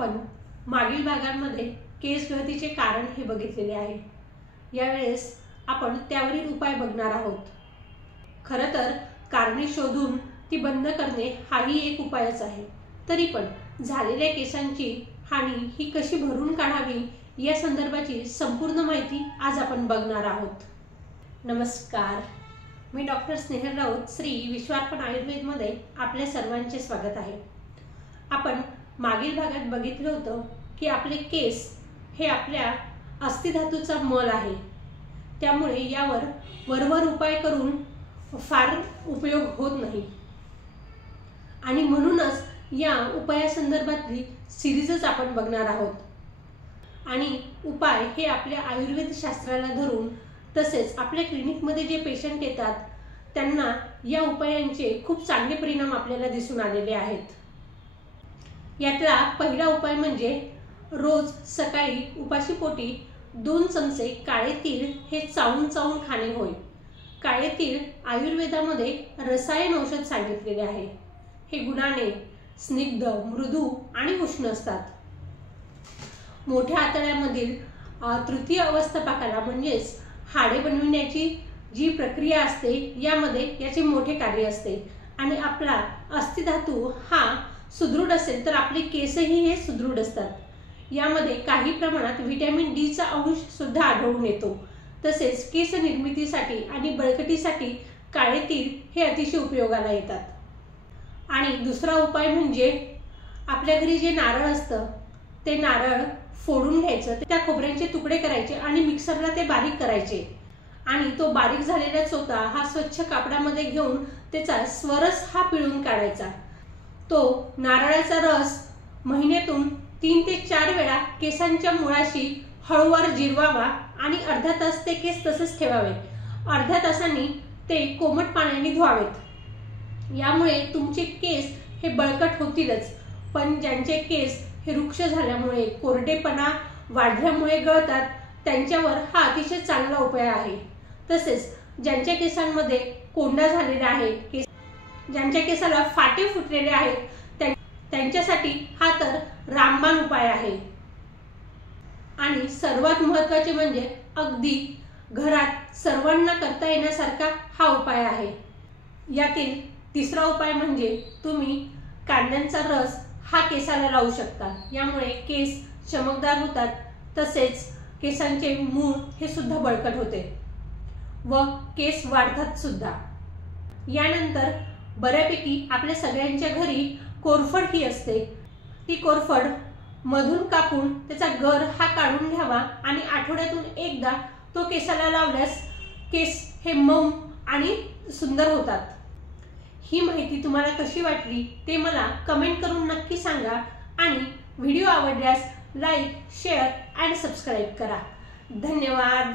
आपण मागील भागांमध्ये केस गळतीचे कारण हे बघितलेले आहे। यावेळेस आपण त्यावरील उपाय बघणार आहोत। खरं तर कारणे शोधून ती बंद करणे हाही एक उपायच आहे। तरी पण झालेल्या केसांची हानी ही कशी भरून काढावी या संदर्भाची संपूर्ण माहिती आज आपण बघणार आहोत। नमस्कार, मी डॉक्टर स्नेहल राऊत, श्री विश्वार्पण आयुर्वेदमध्ये आपल्या सर्वांचे स्वागत आहे। आपण मागील भागात बघितलं होतं की आपले केस हे आपल्या अस्थिधातूचा मल आहे, त्यामुळे यावर वरवर उपाय करून फार उपयोग होत नाही आणि म्हणूनच या उपायासंदर्भातली सिरीजच आपण बघणार आहोत। आणि उपाय हे आपल्या आयुर्वेद शास्त्राला धरून तसेच आपल्या क्लिनिकमध्ये जे पेशंट येतात त्यांना या उपायांचे खूप चांगले परिणाम आपल्याला दिसून आलेले आहेत। यातला पहिला उपाय म्हणजे रोज सकाळी उपाशीपोटी 2 चमचे काळे तीळ हे चावून चावून खाणे होय। काळे तीळ आयुर्वेदामध्ये रसायन औषध सांगितलेले आहे। हे गुणाने स्निग्ध, मृदू आणि उष्ण असतात। मोठ्या आतड्यामधील तृतीय अवस्थापकाला म्हणजेच हाडे बनविण्याची जी प्रक्रिया असते यामध्ये याचे मोठे कार्य असते आणि आपला अस्थिधातू हा सुदृढ असेल तर आपले केसही हे सुदृढ असतात। यामध्ये काही प्रमाणात व्हिटॅमिन डी चा अंश सुद्धा आढळून येतो। तसेच केस निर्मितीसाठी आणि बळकटीसाठी काळे तीळ हे अतिशय उपयोगाला येतात। आणि दुसरा उपाय म्हणजे आपल्या घरी जे नारळ असतं ते नारळ फोडून घ्यायचं, त्या खोबऱ्यांचे तुकडे करायचे आणि मिक्सरला ते बारीक करायचे आणि तो बारीक झालेला चोथा हा स्वच्छ कापडामध्ये घेऊन त्याचा स्वरस हा पिळून काढायचा। तो नारळाचा रस महिन्यातून 3 ते 4 वेळा केसांच्या मुळाशी हळूवार जिरवावा आणि अर्धा तास ते केस तसेच ठेवावे। अर्ध्या तासांनी ते कोमट पाण्याने धुवावेत। यामुळे तुमचे केस हे बळकट होतीलच, पण ज्यांचे केस हे रुक्ष झाल्यामुळे, कोरडेपणा वाढल्यामुळे गळतात त्यांच्यावर हा अतिशय चांगला उपाय आहे। तसेच ज्यांच्या केसांमध्ये कोंडा झालेला आहे, ज्यांच्या केसाला फाटे फुटलेले आहेत त्यांच्यासाठी हा तर रामबाण उपाय आहे। आणि सर्वात महत्त्वाचे म्हणजे अगदी घरात सर्वांना करता येण्यासारखा हा उपाय आहे। यातील तिसरा उपाय म्हणजे तुम्ही कांद्यांचा रस हा केसाला लावू शकता। यामुळे केस चमकदार होतात, तसेच केसांचे मूळ हे सुद्धा बळकट होते व केस वाढतात सुद्धा। यानंतर बऱ्यापैकी आपल्या सगळ्यांच्या घरी कोरफड ही असते। ती कोरफड मधून कापून त्याचा गर हा काढून घ्यावा आणि आठवड्यातून एकदा तो केसाला लावल्यास केस हे मऊ आणि सुंदर होतात। ही माहिती तुम्हाला कशी वाटली ते मला कमेंट करून नक्की सांगा आणि व्हिडिओ आवडल्यास लाईक, शेअर आणि सबस्क्राईब करा। धन्यवाद।